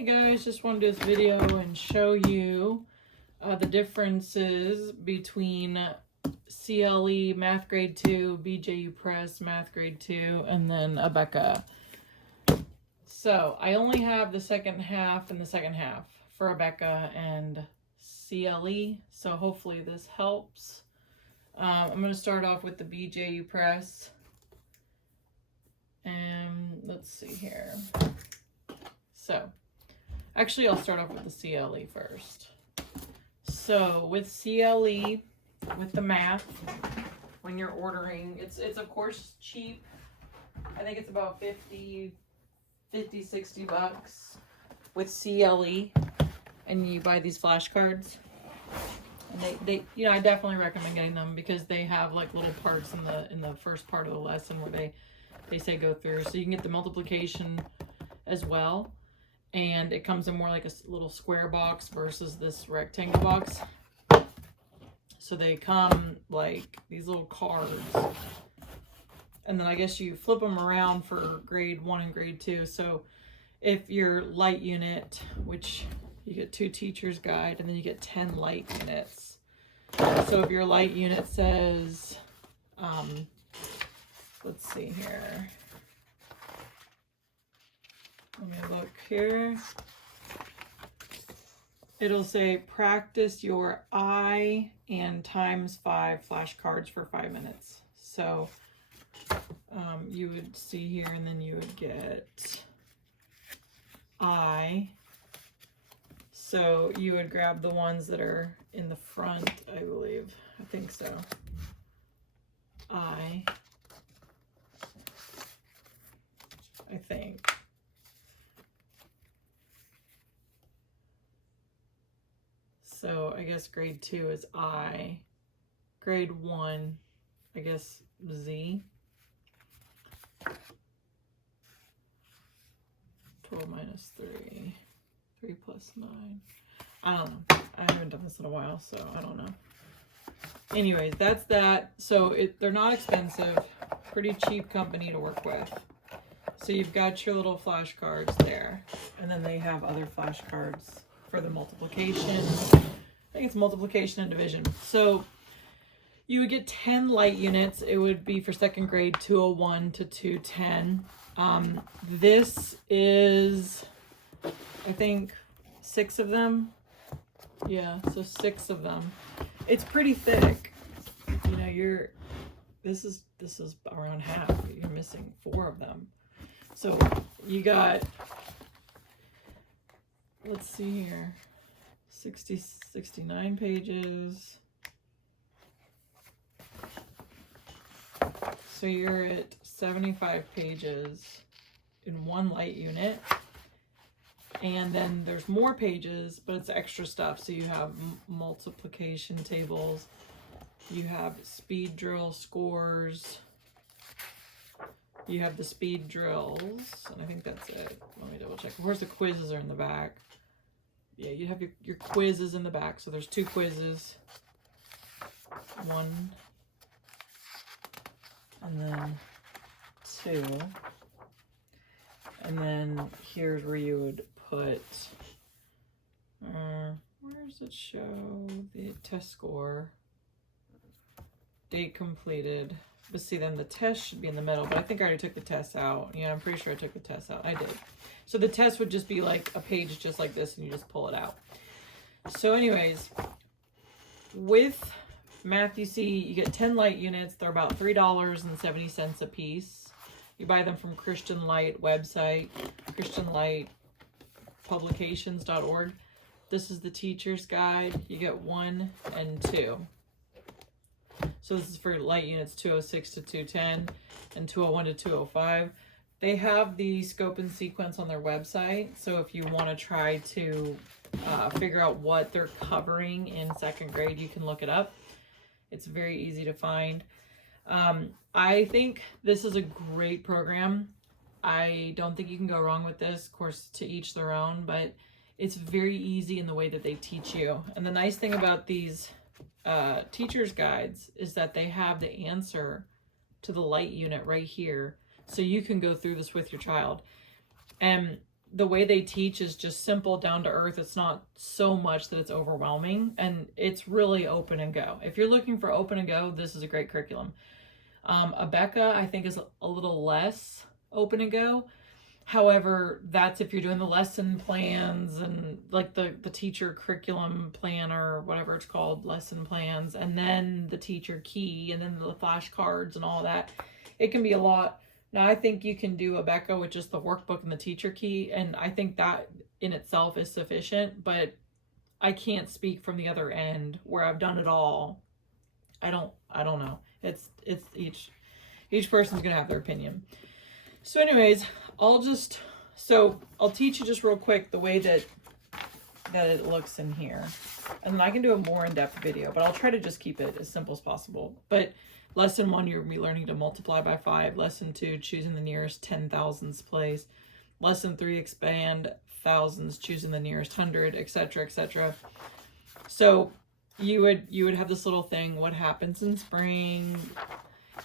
Hey guys, just want to do this video and show you the differences between CLE Math Grade 2, BJU Press Math Grade 2, and then Abeka. So I only have the second half and the second half for Abeka and CLE, so hopefully this helps. I'm going to start off with the BJU Press. And let's see here. So, actually I'll start off with the CLE first. So with CLE, with the math, when you're ordering, it's of course cheap. I think it's about 50, 60 bucks with CLE, and you buy these flashcards. And they you know, I definitely recommend getting them because they have like little parts in the first part of the lesson where they say go through, so you can get the multiplication as well, and it comes in more like a little square box versus this rectangle box. So they come like these little cards, and then I guess you flip them around for grade 1 and grade 2. So if your light unit, which you get 2 teachers guide, and then you get 10 light units. So if your light unit says let's see here. Let me look here. It'll say practice your I and ×5 flashcards for 5 minutes. So you would see here, and then you would get I. So you would grab the ones that are in the front, I believe. I think so. I think. So I guess grade 2 is I. Grade 1, I guess Z. 12 minus 3. 3 plus 9. I don't know. I haven't done this in a while, so I don't know. Anyways, that's that. So they're not expensive. Pretty cheap company to work with. So you've got your little flashcards there, and then they have other flashcards for the multiplication. I think it's multiplication and division. So you would get 10 light units. It would be for second grade 201 to 210. This is, I think, 6 of them. Yeah, so 6 of them. It's pretty thick. You know, this is around half. You're missing 4 of them. So you got, let's see here, 69 pages. So you're at 75 pages in one light unit. And then there's more pages, but it's extra stuff. So you have multiplication tables, you have speed drill scores, you have the speed drills, and I think that's it. Let me double check. Of course, the quizzes are in the back. Yeah, you have your quizzes in the back. So there's 2 quizzes. 1, and then 2. And then here's where you would put, where does it show the test score? Date completed. But see, then the test should be in the middle, but I think I already took the test out. Yeah, I'm pretty sure I took the test out. I did. So the test would just be like a page just like this, and you just pull it out. So anyways, with Math UC, you get 10 light units. They're about $3.70 a piece. You buy them from Christian Light website, christianlightpublications.org. This is the teacher's guide. You get 1 and 2. So this is for light units 206 to 210 and 201 to 205. They have the scope and sequence on their website. So if you want to try to figure out what they're covering in second grade, you can look it up. It's very easy to find. I think this is a great program. I don't think you can go wrong with this. Of course, to each their own, but it's very easy in the way that they teach you. And the nice thing about these teacher's guides is that they have the answer to the light unit right here, so you can go through this with your child. And the way they teach is just simple, down to earth. It's not so much that it's overwhelming, and it's really open and go. If you're looking for open and go, this is a great curriculum. Abeka, I think, is a little less open and go. However, that's if you're doing the lesson plans and like the teacher curriculum plan or whatever it's called, lesson plans, and then the teacher key, and then the flashcards and all that. It can be a lot. Now, I think you can do Abeka with just the workbook and the teacher key, and I think that in itself is sufficient, but I can't speak from the other end where I've done it all. I don't know. It's each person's gonna have their opinion. So anyways, I'll teach you just real quick the way that it looks in here. And then I can do a more in-depth video, but I'll try to just keep it as simple as possible. But lesson 1, you're going to be learning to multiply by 5. Lesson 2, choosing the nearest 10,000ths place. Lesson 3, expand thousands, choosing the nearest 100, etc., etc. So you would have this little thing, what happens in spring,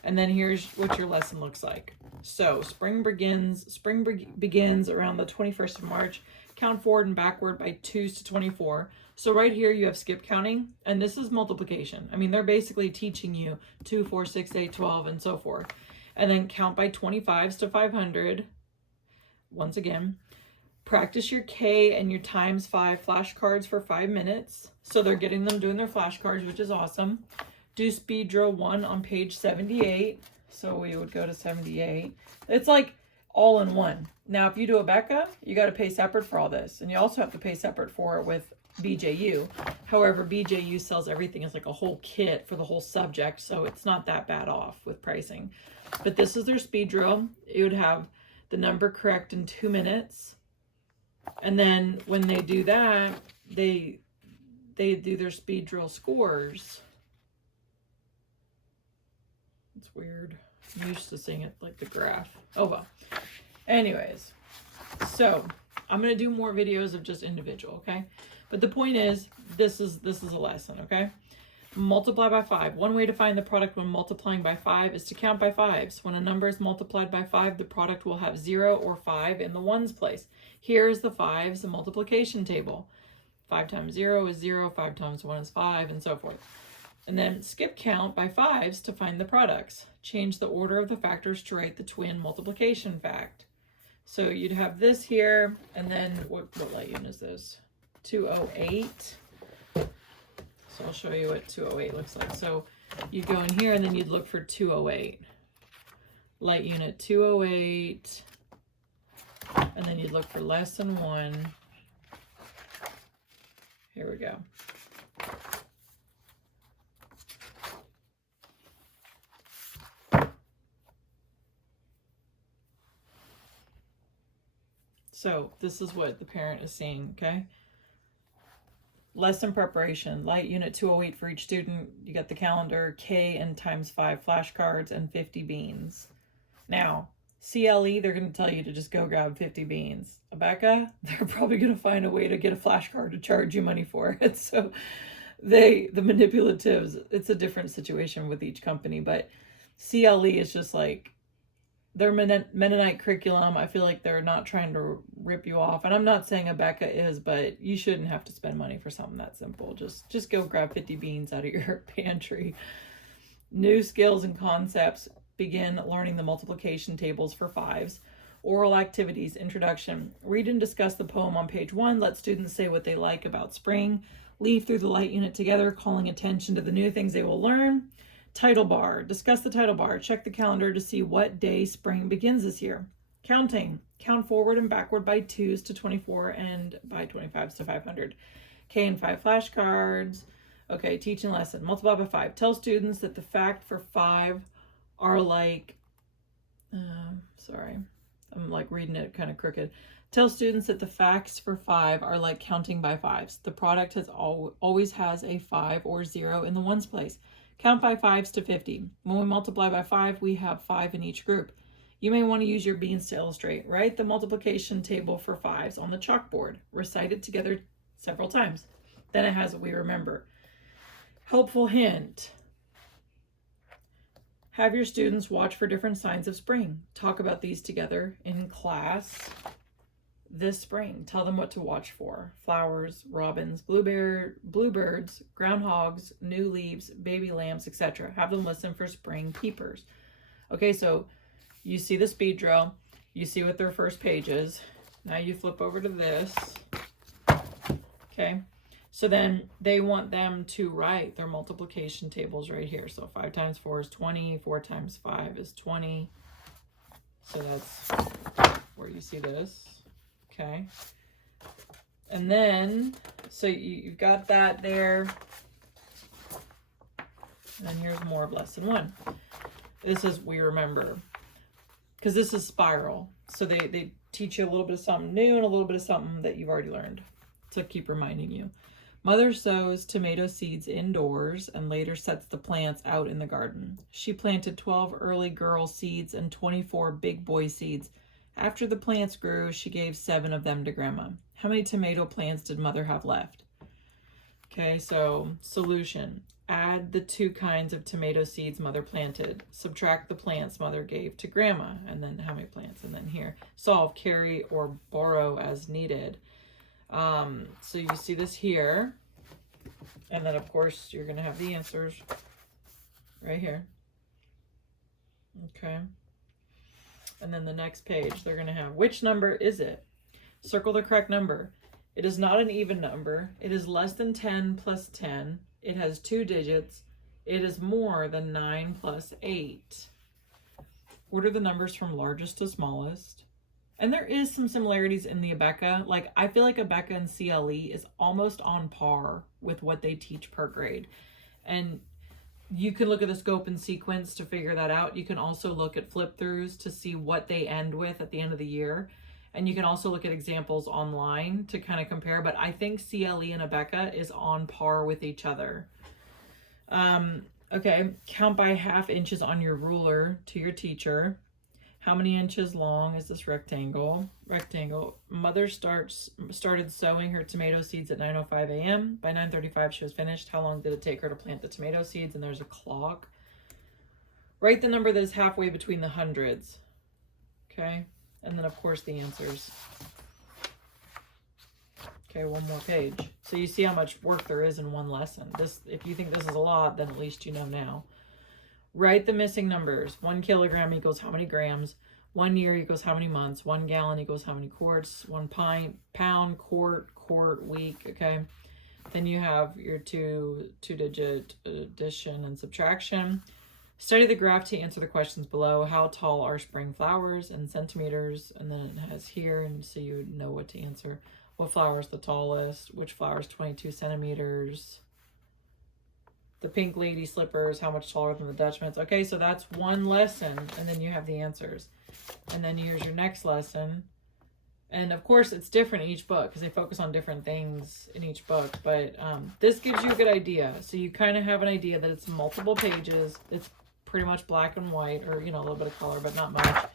and then here's what your lesson looks like. So spring begins around the 21st of March. Count forward and backward by 2s to 24. So right here you have skip counting, and this is multiplication. I mean, they're basically teaching you 2, 4, 6, 8, 12, and so forth. And then count by 25s to 500. Once again, practice your K and your times 5 flashcards for 5 minutes. So they're getting them doing their flashcards, which is awesome. Do speed drill 1 on page 78. So we would go to 78. It's like all in one. Now, if you do Abeka, you got to pay separate for all this. And you also have to pay separate for it with BJU. However, BJU sells everything as like a whole kit for the whole subject. So it's not that bad off with pricing. But this is their speed drill. It would have the number correct in 2 minutes. And then when they do that, they do their speed drill scores. It's weird. I'm used to seeing it like the graph. Oh well. Anyways, so I'm gonna do more videos of just individual, okay? But the point is, this is a lesson, okay? Multiply by 5. One way to find the product when multiplying by 5 is to count by 5s. When a number is multiplied by 5, the product will have 0 or 5 in the ones place. Here is the 5s, the multiplication table. 5 times 0 is 0, 5 times 1 is 5, and so forth. And then skip count by 5s to find the products. Change the order of the factors to write the twin multiplication fact. So you'd have this here, and then what light unit is this? 208. So I'll show you what 208 looks like. So you'd go in here, and then you'd look for 208. Light unit 208. And then you'd look for lesson 1. Here we go. So this is what the parent is seeing, okay? Lesson preparation, light unit 208 for each student. You got the calendar, K and times 5 flashcards, and 50 beans. Now, CLE, they're going to tell you to just go grab 50 beans. Abeka, they're probably going to find a way to get a flashcard to charge you money for it. So the manipulatives, it's a different situation with each company, but CLE is just like, their Mennonite curriculum, I feel like they're not trying to rip you off. And I'm not saying Abeka is, but you shouldn't have to spend money for something that simple. Just go grab 50 beans out of your pantry. New skills and concepts. Begin learning the multiplication tables for 5s. Oral activities, introduction. Read and discuss the poem on page 1. Let students say what they like about spring. Leaf through the light unit together, calling attention to the new things they will learn. Title bar. Discuss the title bar. Check the calendar to see what day spring begins this year. Counting. Count forward and backward by 2s to 24 and by 25s to 500. K and 5 flashcards. Okay, teaching lesson. Multiply by 5. Tell students that the fact for 5 are like... sorry. I'm like reading it kind of crooked. Tell students that the facts for 5 are like counting by 5s. The product has always has a 5 or 0 in the ones place. Count by 5s to 50. When we multiply by 5, we have 5 in each group. You may want to use your beans to illustrate. Write the multiplication table for 5s on the chalkboard. Recite it together several times. Then it has a we remember. Helpful hint. Have your students watch for different signs of spring. Talk about these together in class. this spring. Tell them what to watch for. Flowers, robins, bluebirds, groundhogs, new leaves, baby lambs, etc. Have them listen for spring peepers. Okay, so you see the speed drill. You see what their first page is. Now you flip over to this. Okay, so then they want them to write their multiplication tables right here. So 5 times 4 is 20. 4 times 5 is 20. So that's where you see this. Okay. And then, so you've got that there. And then here's more of lesson 1. This is we remember. Because this is spiral. So they teach you a little bit of something new and a little bit of something that you've already learned. To keep reminding you. Mother sows tomato seeds indoors and later sets the plants out in the garden. She planted 12 early girl seeds and 24 big boy seeds. After the plants grew, she gave 7 of them to Grandma. How many tomato plants did Mother have left? Okay, so solution. Add the 2 kinds of tomato seeds Mother planted. Subtract the plants Mother gave to Grandma. And then how many plants? And then here. Solve, carry, or borrow as needed. So you see this here. And then, of course, you're going to have the answers right here. Okay. And then the next page, they're going to have, which number is it? Circle the correct number. It is not an even number. It is less than 10 plus 10. It has 2 digits. It is more than 9 plus 8. Order the numbers from largest to smallest. And there is some similarities in the Abeka. Like, I feel like Abeka and CLE is almost on par with what they teach per grade. And you can look at the scope and sequence to figure that out. You can also look at flip-throughs to see what they end with at the end of the year. And you can also look at examples online to kind of compare. But I think CLE and Abeka is on par with each other. Okay, count by ½ inches on your ruler to your teacher. How many inches long is this rectangle? Rectangle. Mother started sowing her tomato seeds at 9:05 a.m. By 9:35 she was finished. How long did it take her to plant the tomato seeds? And there's a clock. Write the number that is halfway between the hundreds. Okay. And then, of course, the answers. Okay, one more page. So you see how much work there is in one lesson. This, if you think this is a lot, then at least you know now. Write the missing numbers. 1 kilogram equals how many grams? 1 year equals how many months? 1 gallon equals how many quarts? 1 pint, pound, quart, week, okay? Then you have your two-digit addition and subtraction. Study the graph to answer the questions below. How tall are spring flowers in centimeters? And then it has here, and so you know what to answer. What flower is the tallest? Which flower is 22 centimeters? The pink lady slippers, how much taller than the Dutchman's? Okay, so that's one lesson, and then you have the answers. And then here's your next lesson. And of course, it's different in each book because they focus on different things in each book. But this gives you a good idea. So you kind of have an idea that it's multiple pages. It's pretty much black and white, or, you know, a little bit of color, but not much.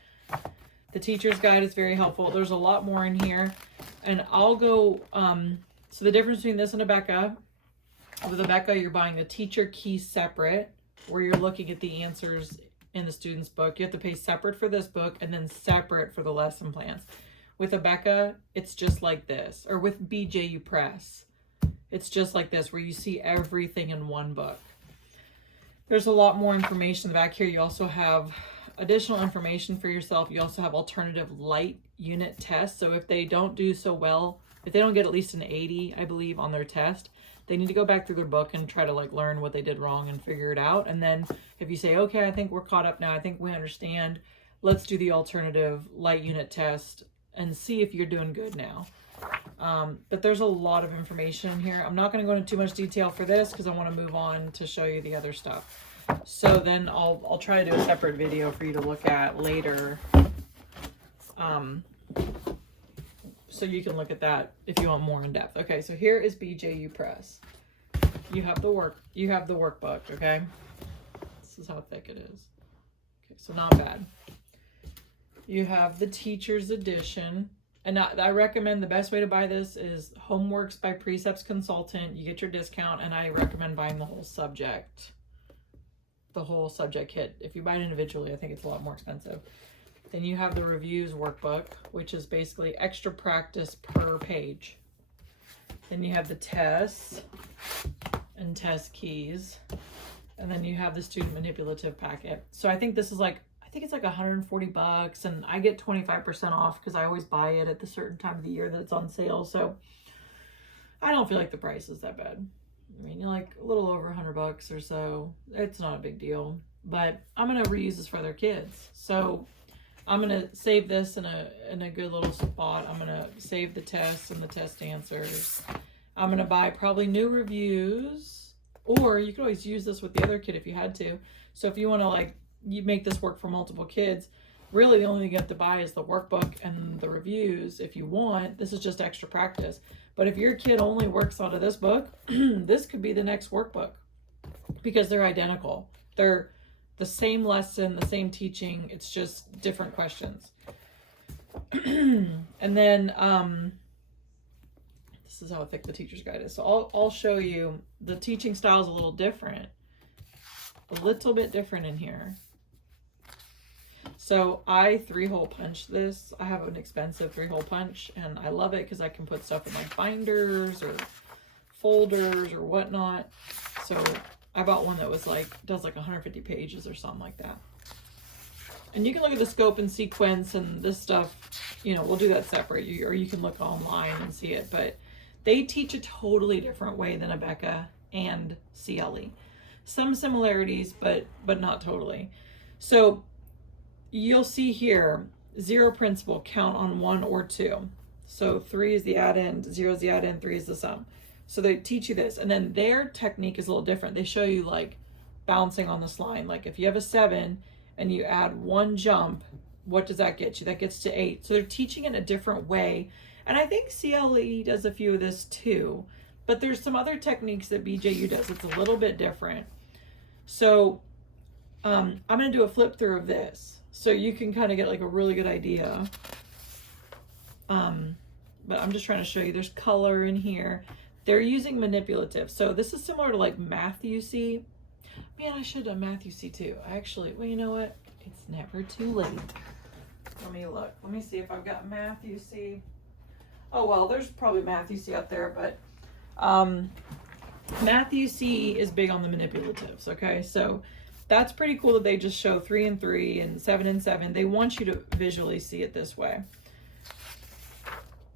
The teacher's guide is very helpful. There's a lot more in here. And I'll go, so the difference between this and Abeka. With Abeka, you're buying the teacher key separate, where you're looking at the answers in the student's book. You have to pay separate for this book and then separate for the lesson plans. With Abeka, it's just like this. Or with BJU Press, it's just like this, where you see everything in one book. There's a lot more information back here. You also have additional information for yourself. You also have alternative light unit tests. So if they don't do so well, if they don't get at least an 80, I believe, on their test, they need to go back through their book and try to like learn what they did wrong and figure it out. And then if you say, okay, I think we're caught up now, I think we understand, let's do the alternative light unit test and see if you're doing good now. But there's a lot of information in here. I'm not going to go into too much detail for this because I want to move on to show you the other stuff. So then I'll try to do a separate video for you to look at later. So you can look at that if you want more in depth. Okay, so here is BJU Press. You have the workbook, okay? This is how thick it is. Okay, so not bad. You have the teacher's edition. And I recommend the best way to buy this is Homeworks by Precepts Consultant. You get your discount, and I recommend buying the whole subject kit. If you buy it individually, I think it's a lot more expensive. Then you have the reviews workbook, which is basically extra practice per page. Then you have the tests and test keys. And then you have the student manipulative packet. So I think this is like, I think it's like $140, and I get 25% off because I always buy it at the certain time of the year that it's on sale. So I don't feel like the price is that bad. I mean, like a little over $100 or so. It's not a big deal, but I'm going to reuse this for other kids. So I'm going to save this in a good little spot. I'm going to save the tests and the test answers. I'm going to buy probably new reviews, or you could always use this with the other kid if you had to. So if you want to like, you make this work for multiple kids, really the only thing you have to buy is the workbook and the reviews if you want. This is just extra practice. But if your kid only works out of this book, this could be the next workbook because they're identical. They're the same lesson, the same teaching. It's just different questions. And then this is how thick the teacher's guide is. So I'll show you the teaching style is a little different. A little bit different in here. So I 3-hole punch this. I have an expensive 3-hole punch, and I love it because I can put stuff in like binders or folders or whatnot. So I bought one that was like, does like 150 pages or something like that. And you can look at the scope and sequence and this stuff, you know, we'll do that separate, or you can look online and see it, but they teach a totally different way than Abeka and CLE. Some similarities, but not totally. So you'll see here, 0 principal, count on 1 or 2. So 3 is the add-end, 0 is the add-end, 3 is the sum. So they teach you this. And then their technique is a little different. They show you like bouncing on this line. Like if you have a 7 and you add 1 jump, what does that get you? That gets to 8. So they're teaching it a different way. And I think CLE does a few of this too. But there's some other techniques that BJU does. It's a little bit different. So I'm going to do a flip through of this, so you can kind of get like a really good idea. But I'm just trying to show you there's color in here. They're using manipulative. So this is similar to like Math UC. Man, I should have Math UC too. Actually, well, you know what? It's never too late. Let me look. Let me see if I've got Math UC. Oh, well, there's probably Math UC up there, but Math UC is big on the manipulatives, okay? So that's pretty cool that they just show 3 and 3 and 7 and 7. They want you to visually see it this way.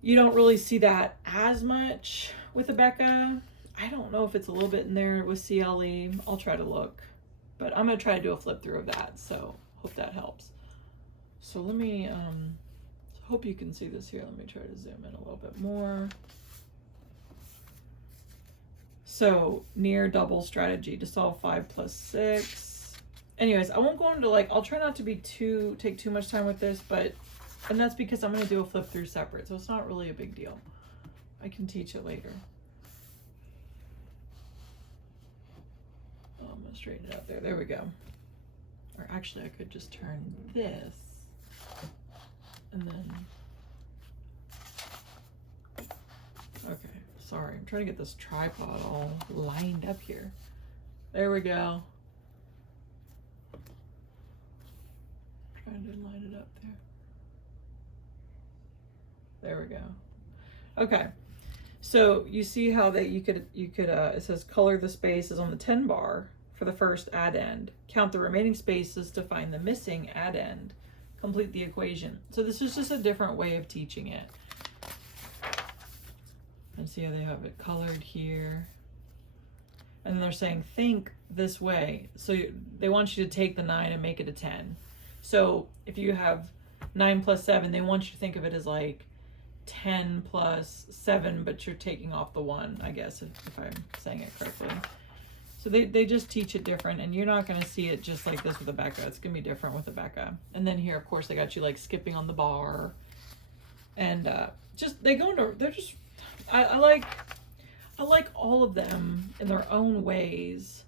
You don't really see that as much with Abeka. I don't know if it's a little bit in there with CLE. I'll try to look, but I'm going to try to do a flip through of that. So hope that helps. So let me, hope you can see this here. Let me try to zoom in a little bit more. So near double strategy to solve 5 plus 6. Anyways, I won't go into like, I'll try not to be take too much time with this, and that's because I'm going to do a flip through separate. So it's not really a big deal. I can teach it later. Oh, I'm going to straighten it out there. There we go. Or actually I could just turn this and then, okay. Sorry, I'm trying to get this tripod all lined up here. There we go. Trying to line it up there. There we go. Okay. So you see how that you could it says color the spaces on the 10 bar for the first add end. Count the remaining spaces to find the missing add end. Complete the equation. So this is just a different way of teaching it. And see how they have it colored here. And then they're saying, think this way. So they want you to take the 9 and make it a 10. So if you have 9 plus 7, they want you to think of it as like 10 plus 7, but you're taking off the 1, I guess, if I'm saying it correctly. So they just teach it different, and you're not going to see it just like this with Abeka. It's going to be different with Abeka. And then here, of course, they got you like skipping on the bar. And just, they go into, they're just, I like all of them in their own ways,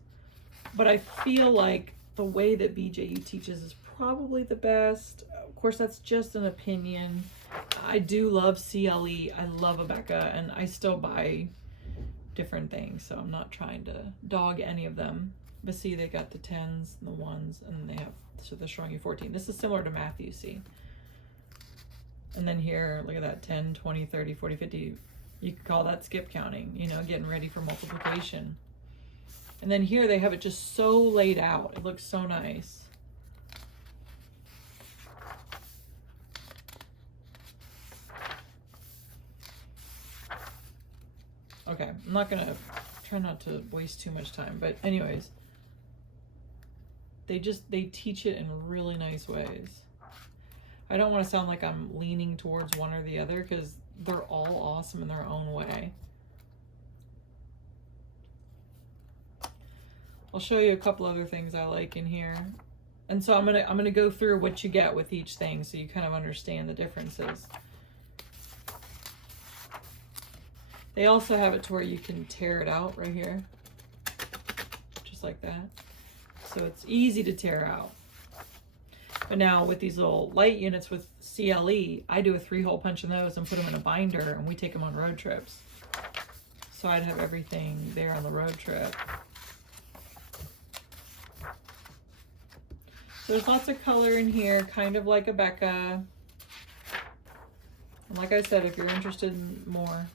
but I feel like the way that BJU teaches is probably the best. Of course, that's just an opinion. I do love CLE. I love Abeka, and I still buy different things, so I'm not trying to dog any of them. But see, they got the 10s and the 1s, and they have, so they're showing you 14. This is similar to math, you see. And then here, look at that, 10, 20, 30, 40, 50. You could call that skip counting, you know, getting ready for multiplication. And then here they have it just so laid out. It looks so nice. Okay, I'm not gonna try not to waste too much time, but anyways, they teach it in really nice ways. I don't want to sound like I'm leaning towards one or the other, because they're all awesome in their own way. I'll show you a couple other things I like in here. And so I'm gonna go through what you get with each thing so you kind of understand the differences. They also have it to where you can tear it out right here, just like that. So it's easy to tear out. But now with these little light units with CLE, I do a 3-hole punch in those and put them in a binder, and we take them on road trips. So I'd have everything there on the road trip. So there's lots of color in here, kind of like Abeka. And like I said, if you're interested in more,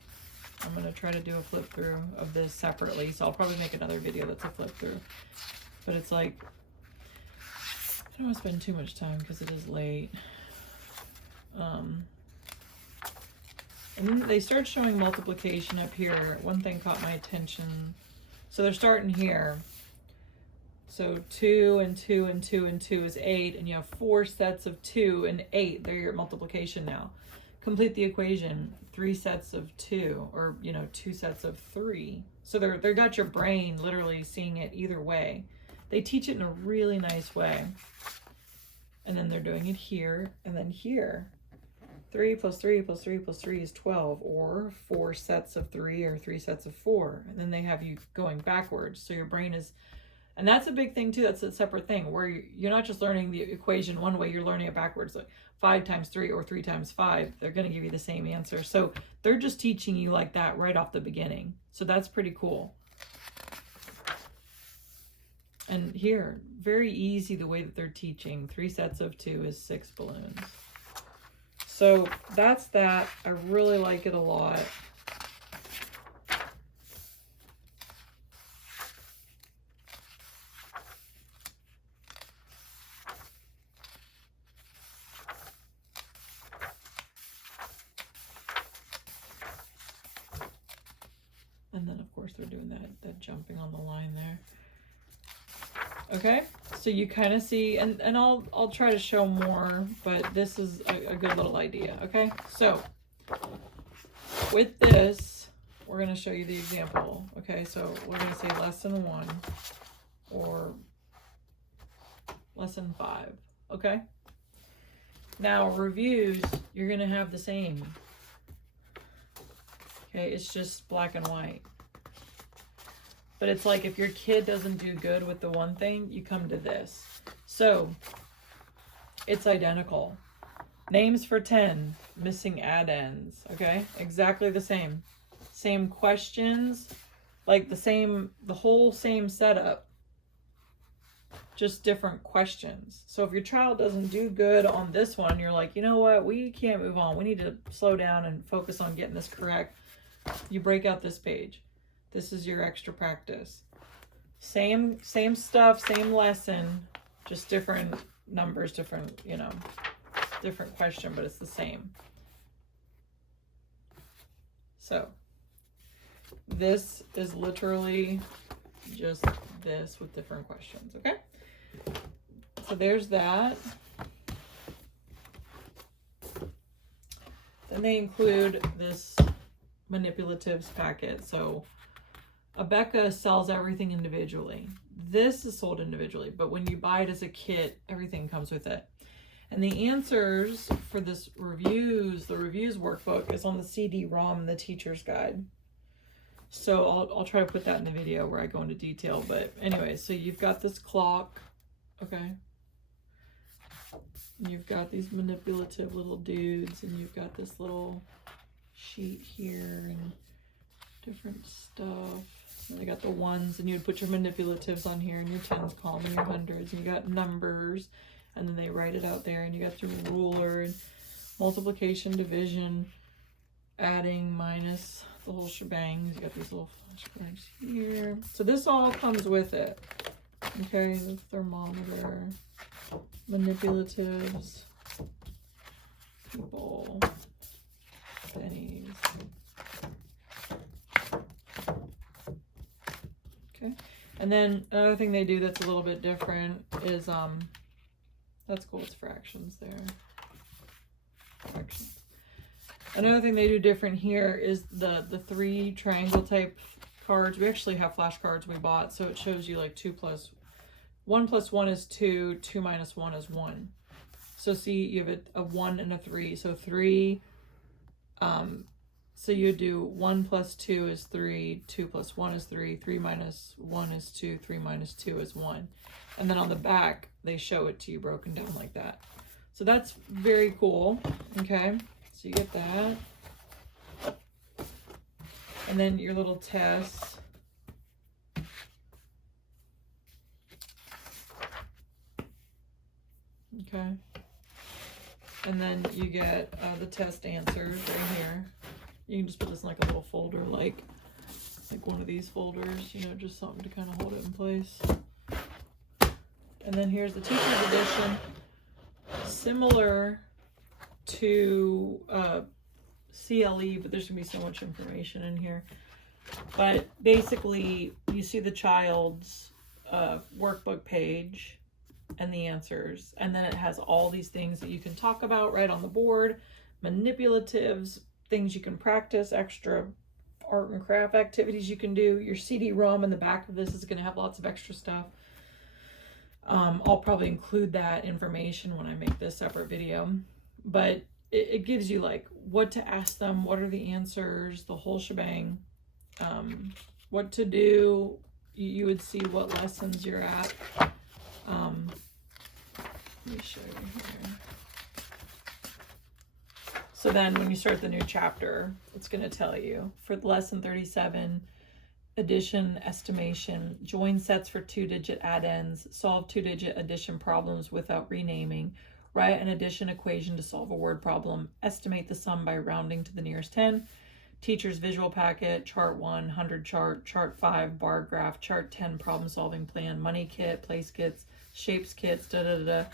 I'm going to try to do a flip through of this separately. So I'll probably make another video that's a flip through. But it's like, I don't want to spend too much time because it is late. And then they start showing multiplication up here. One thing caught my attention. So they're starting here. So 2 and 2 and 2 and 2 is 8, and you have 4 sets of 2 and 8. They're your multiplication now. Complete the equation, 3 sets of 2, or 2 sets of 3. So they got your brain literally seeing it either way. They teach it in a really nice way. And then they're doing it here and then here. 3 plus 3 plus 3 plus 3 is 12, or 4 sets of 3 or 3 sets of 4. And then they have you going backwards. So your brain is, and that's a big thing too. That's a separate thing where you're not just learning the equation one way, you're learning it backwards. Like 5 times 3 or 3 times 5, they're going to give you the same answer. So they're just teaching you like that right off the beginning. So that's pretty cool. And here, very easy the way that they're teaching. 3 sets of 2 is 6 balloons. So that's that. I really like it a lot. And then of course they're doing that jumping on the line there. Okay, so you kind of see, and I'll try to show more, but this is a good little idea. Okay, so with this, we're going to show you the example. Okay, so we're going to say lesson 1 or lesson 5. Okay, now reviews, you're going to have the same. Okay, it's just black and white. But it's like if your kid doesn't do good with the one thing, you come to this. So it's identical. Names for 10, missing add-ends. Okay, exactly the same. Same questions, like the whole same setup, just different questions. So if your child doesn't do good on this one, you're like, you know what, we can't move on. We need to slow down and focus on getting this correct. You break out this page. This is your extra practice. Same stuff, same lesson, just different numbers, different question, but it's the same. So this is literally just this with different questions, okay? So there's that. Then they include this manipulatives packet. So Abeka sells everything individually. This is sold individually, but when you buy it as a kit, everything comes with it. And the answers for this the reviews workbook is on the CD-ROM, the teacher's guide. So I'll try to put that in the video where I go into detail. But anyway, so you've got this clock, okay? You've got these manipulative little dudes, and you've got this little sheet here and different stuff. And you got the ones, and you would put your manipulatives on here, and your tens column, and your hundreds, and you got numbers, and then they write it out there, and you got your ruler, and multiplication, division, adding, minus, the whole shebang. You got these little flashcards here. So this all comes with it. Okay, the thermometer, manipulatives, people, pennies. Okay, and then another thing they do that's a little bit different is that's cool, it's fractions there. Fractions. Another thing they do different here is the 3 triangle type cards. We actually have flashcards we bought, so it shows you like 1 plus 1 is 2, 2 minus 1 is 1. So see, you have a 1 and a 3. So 3, so you do 1 plus 2 is 3, 2 plus 1 is 3, 3 minus 1 is 2, 3 minus 2 is 1. And then on the back, they show it to you broken down like that. So that's very cool, okay? So you get that. And then your little tests. Okay. And then you get the test answers right here. You can just put this in like a little folder, like one of these folders, you know, just something to kind of hold it in place. And then here's the teacher's edition, similar to CLE, but there's gonna be so much information in here. But basically, you see the child's workbook page and the answers, and then it has all these things that you can talk about right on the board, manipulatives, things you can practice, extra art and craft activities you can do. Your CD-ROM in the back of this is going to have lots of extra stuff. I'll probably include that information when I make this separate video, but it gives you like what to ask them, what are the answers, the whole shebang, what to do. You would see what lessons you're at. Let me show you here. So then when you start the new chapter, it's going to tell you for lesson 37, addition, estimation, join sets for 2-digit addends, solve 2-digit addition problems without renaming, write an addition equation to solve a word problem, estimate the sum by rounding to the nearest 10, teacher's visual packet, chart 1, 100 chart, chart 5, bar graph, chart 10, problem solving plan, money kit, place kits, shapes kits, da-da-da-da.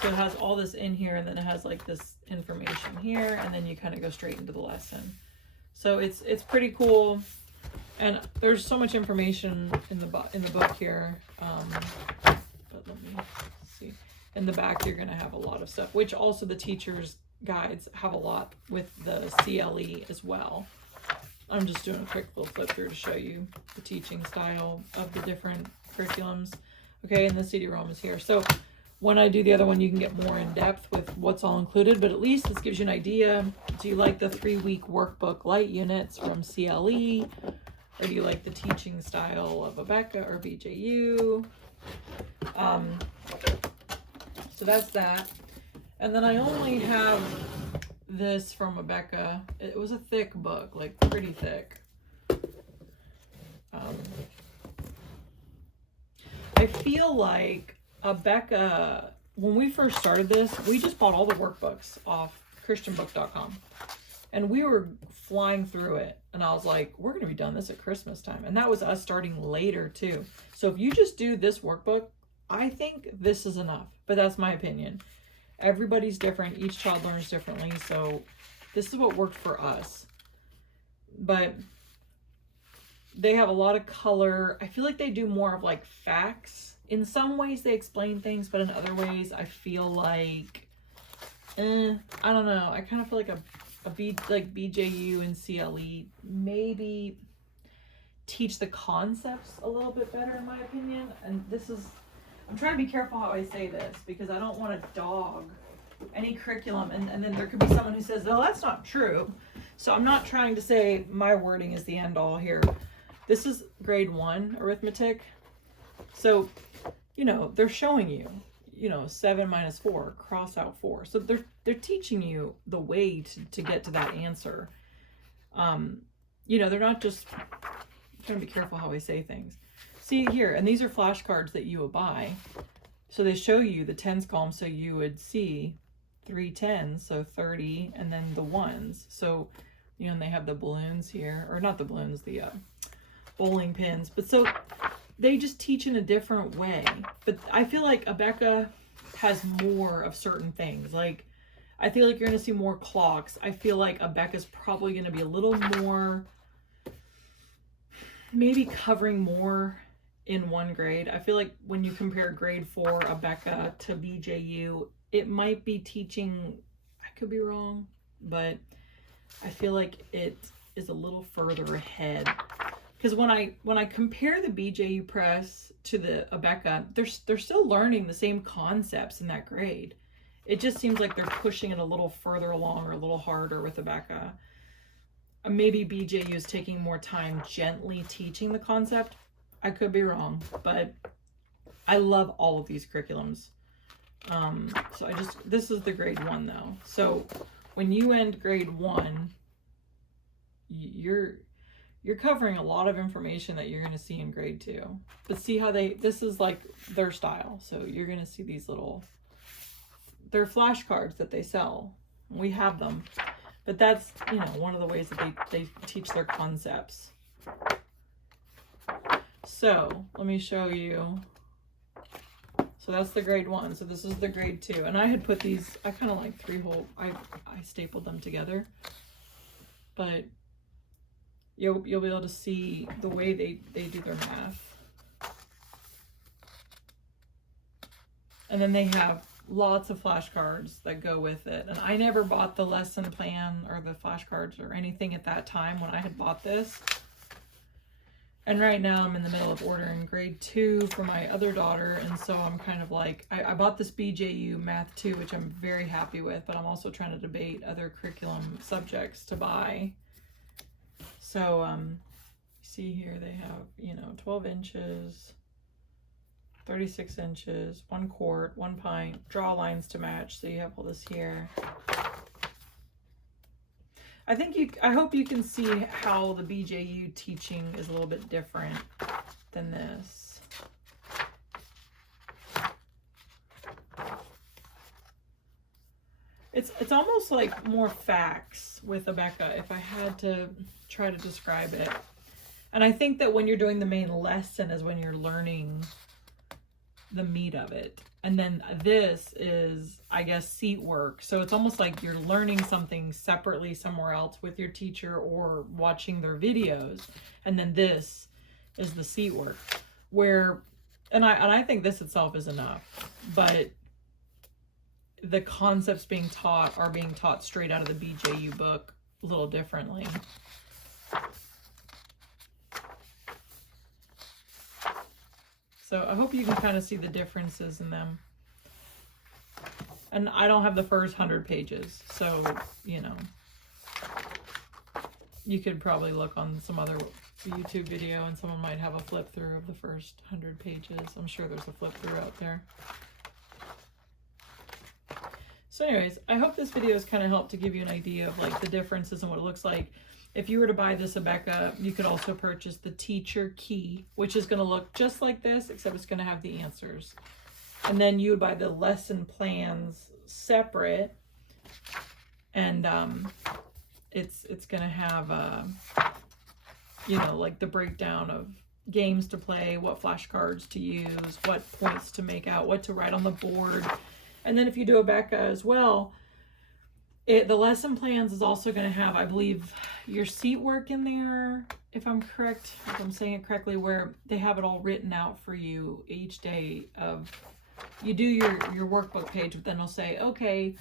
So it has all this in here, and then it has like this information here, and then you kind of go straight into the lesson. So it's pretty cool, and there's so much information in the book here. But let me see. In the back, you're going to have a lot of stuff, which also the teacher's guides have a lot with the CLE as well. I'm just doing a quick little flip through to show you the teaching style of the different curriculums. Okay, and the CD-ROM is here. So when I do the other one, you can get more in depth with what's all included, but at least this gives you an idea. Do you like the 3-week workbook light units from CLE? Or do you like the teaching style of Abeka or BJU? So that's that. And then I only have this from Abeka. It was a thick book, like pretty thick. I feel like Abeka, when we first started this, we just bought all the workbooks off christianbook.com, and we were flying through it, and I was like, we're going to be done this at Christmas time. And that was us starting later too. So if you just do this workbook, I think this is enough, but that's my opinion. Everybody's different. Each child learns differently. So this is what worked for us. But they have a lot of color. I feel like they do more of like facts. In some ways they explain things, but in other ways I feel like, I don't know. I kind of feel like BJU and CLE maybe teach the concepts a little bit better in my opinion. And this is, I'm trying to be careful how I say this because I don't want to dog any curriculum, and then there could be someone who says, oh, that's not true. So I'm not trying to say my wording is the end all here. This is grade 1 arithmetic. So, you know, they're showing you, you know, 7 minus 4, cross out 4. So they're teaching you the way to get to that answer. You know, they're not just trying to be careful how I say things. See here, and these are flashcards that you would buy. So they show you the tens column, so you would see 3 tens, so 30, and then the ones. So, you know, and they have the balloons here, or not the balloons, the bowling pins. But so they just teach in a different way. But I feel like Abeka has more of certain things. Like, I feel like you're going to see more clocks. I feel like Abeka's probably going to be a little more, maybe covering more in one grade. I feel like when you compare grade 4 Abeka to BJU, it might be teaching, I could be wrong, but I feel like it is a little further ahead. Because when I compare the BJU Press to the Abeka, they're still learning the same concepts in that grade. It just seems like they're pushing it a little further along or a little harder with Abeka. Maybe BJU is taking more time gently teaching the concept. I could be wrong, but I love all of these curriculums. So this is the grade 1 though. So when you end grade 1, you're covering a lot of information that you're going to see in grade 2. But see how this is like their style. So you're going to see these they're flashcards that they sell. We have them. But that's, you know, one of the ways that they teach their concepts. So let me show you. So that's the grade 1. So this is the grade 2. And I had put these, I kind of like I stapled them together. But you'll be able to see the way they do their math. And then they have lots of flashcards that go with it. And I never bought the lesson plan or the flashcards or anything at that time when I had bought this. And right now I'm in the middle of ordering grade 2 for my other daughter. And so I'm kind of like, I bought this BJU Math 2, which I'm very happy with, but I'm also trying to debate other curriculum subjects to buy. So, see here they have, you know, 12 inches, 36 inches, 1 quart, 1 pint, draw lines to match. So you have all this here. I hope you can see how the BJU teaching is a little bit different than this. It's almost like more facts with Abeka, if I had to try to describe it. And I think that when you're doing the main lesson is when you're learning the meat of it. And then this is, I guess, seat work. So it's almost like you're learning something separately somewhere else with your teacher or watching their videos. And then this is the seat work where, and I think this itself is enough, but the concepts being taught are being taught straight out of the BJU book a little differently. So I hope you can kind of see the differences in them. And I don't have the first 100 pages, so, you know, you could probably look on some other YouTube video and someone might have a flip through of the first 100 pages. I'm sure there's a flip through out there. So anyways, I hope this video has kind of helped to give you an idea of like the differences and what it looks like. If you were to buy this Abeka, you could also purchase the teacher key, which is going to look just like this, except it's going to have the answers. And then you would buy the lesson plans separate, and it's going to have you know, like the breakdown of games to play, what flashcards to use, what points to make out, what to write on the board. And then if you do Abeka as well, the lesson plans is also going to have, I believe, your seat work in there, if I'm correct, if I'm saying it correctly, where they have it all written out for you each day of, you do your workbook page, but then they'll say, okay,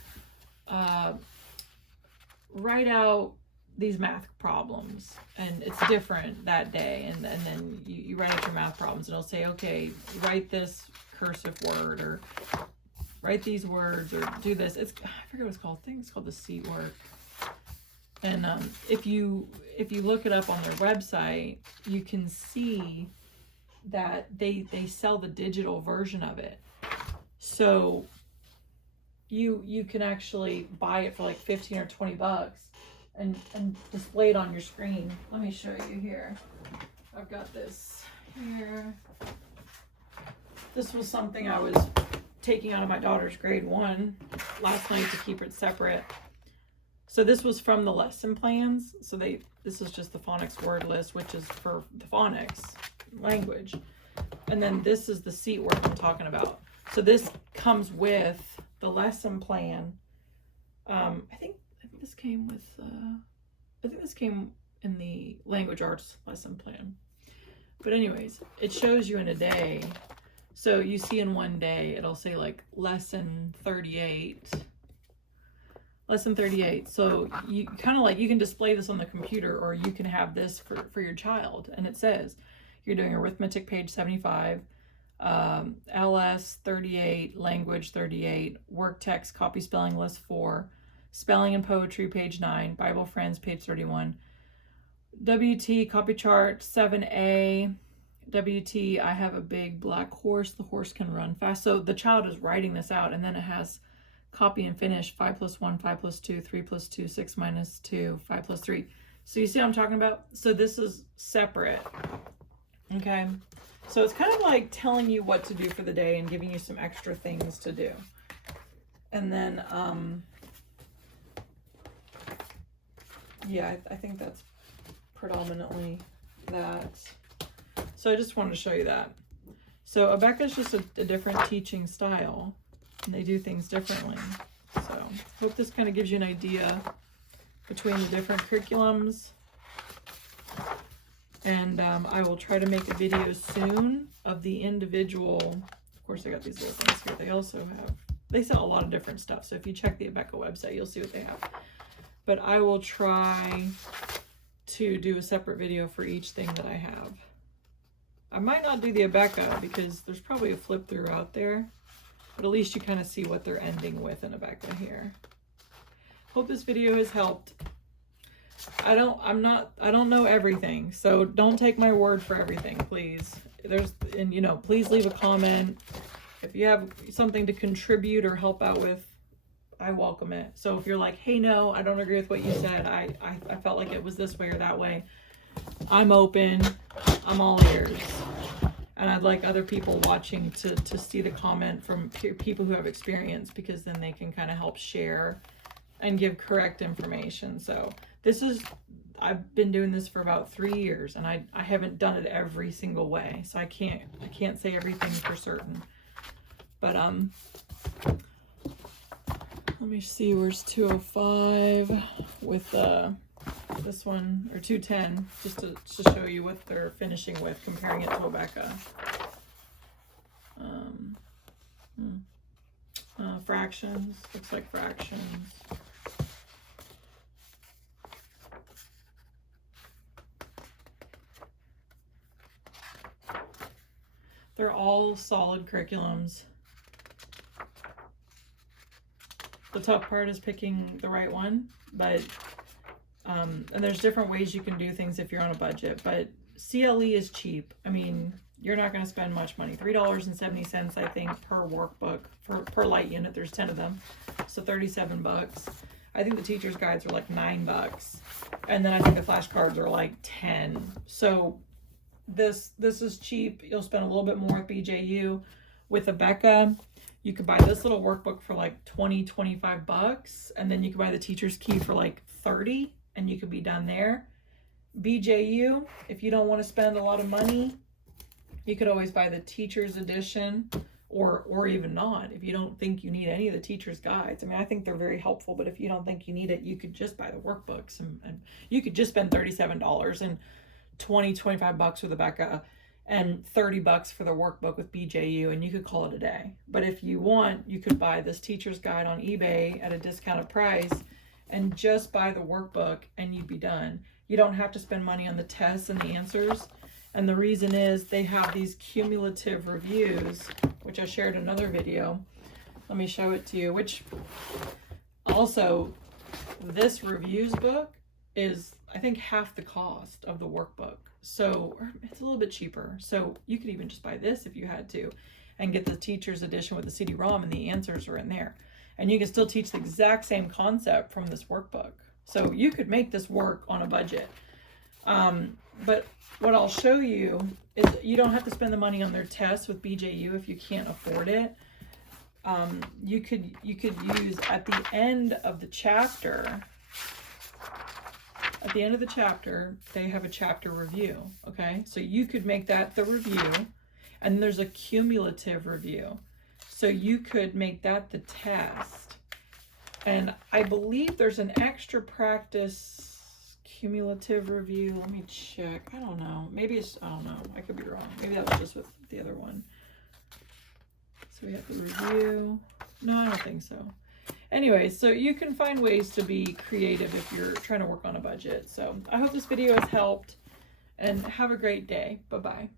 write out these math problems, and it's different that day, and then you write out your math problems, and it'll say, okay, write this cursive word, or write these words, or do this. I forget what it's called. I think it's called the seat work. And if you look it up on their website, you can see that they sell the digital version of it. So you can actually buy it for like 15 or 20 bucks and display it on your screen. Let me show you here. I've got this here. This was something I was taking out of my daughter's grade 1 last night to keep it separate. So this was from the lesson plans. So this is just the phonics word list, which is for the phonics language. And then this is the seat work I'm talking about. So this comes with the lesson plan. I think this came with, I think this came in the language arts lesson plan. But anyways, it shows you in a day. So you see in one day, it'll say like lesson 38. Lesson 38. So you kind of like, you can display this on the computer, or you can have this for your child. And it says, you're doing arithmetic page 75, LS 38, language 38, work text, copy spelling list 4, spelling and poetry page 9, Bible Friends page 31, WT copy chart 7A, WT, I have a big black horse, the horse can run fast. So the child is writing this out, and then it has copy and finish 5 plus 1, 5 plus 2, 3 plus 2, 6 minus 2, 5 plus 3. So you see what I'm talking about? So this is separate. Okay. So it's kind of like telling you what to do for the day and giving you some extra things to do. And then, yeah, I think that's predominantly that. So I just wanted to show you that. So Abeka is just a different teaching style, and they do things differently. So hope this kind of gives you an idea between the different curriculums. And I will try to make a video soon of the individual. Of course, I got these little things here. They also have, they sell a lot of different stuff. So if you check the Abeka website, you'll see what they have. But I will try to do a separate video for each thing that I have. I might not do the Abeka because there's probably a flip through out there, but at least you kind of see what they're ending with in Abeka here. Hope this video has helped. I don't know everything, so don't take my word for everything, please. And you know, please leave a comment. If you have something to contribute or help out with, I welcome it. So if you're like, hey, no, I don't agree with what you said, I felt like it was this way or that way, I'm open, I'm all ears. And I'd like other people watching to see the comment from people who have experience, because then they can kind of help share and give correct information. So I've been doing this for about 3 years, and I haven't done it every single way. So I can't say everything for certain. But let me see, where's 205 with this one, or 210, just to show you what they're finishing with, comparing it to Abeka. Fractions, looks like fractions. They're all solid curriculums. The tough part is picking the right one, but and there's different ways you can do things if you're on a budget, but CLE is cheap. I mean, you're not going to spend much money. $3.70, I think, per workbook, per light unit. There's 10 of them, so 37 bucks. I think the teacher's guides are like $9, and then I think the flashcards are like 10. So this is cheap. You'll spend a little bit more with BJU. With Abeka, you could buy this little workbook for like 25 bucks, and then you could buy the teacher's key for like 30, and you could be done there. BJU, if you don't want to spend a lot of money, you could always buy the teacher's edition, or even not, if you don't think you need any of the teacher's guides. I mean, I think they're very helpful, but if you don't think you need it, you could just buy the workbooks, and you could just spend $37 and 25 bucks with Abeka and 30 bucks for the workbook with BJU, and you could call it a day. But if you want, you could buy this teacher's guide on eBay at a discounted price and just buy the workbook, and you'd be done. You don't have to spend money on the tests and the answers. And the reason is they have these cumulative reviews, which I shared in another video. Let me show it to you, which also, this reviews book is, I think, half the cost of the workbook. So it's a little bit cheaper. So you could even just buy this if you had to, and get the teacher's edition with the CD-ROM, and the answers are in there. And you can still teach the exact same concept from this workbook. So you could make this work on a budget. But what I'll show you is you don't have to spend the money on their tests with BJU if you can't afford it. You could use at the end of the chapter. At the end of the chapter, they have a chapter review. Okay, so you could make that the review, and there's a cumulative review. So you could make that the test. And I believe there's an extra practice cumulative review. Let me check. I don't know. Maybe it's, I don't know. I could be wrong. Maybe that was just with the other one. So we have the review. No, I don't think so. Anyway, so you can find ways to be creative if you're trying to work on a budget. So I hope this video has helped, and have a great day. Bye-bye.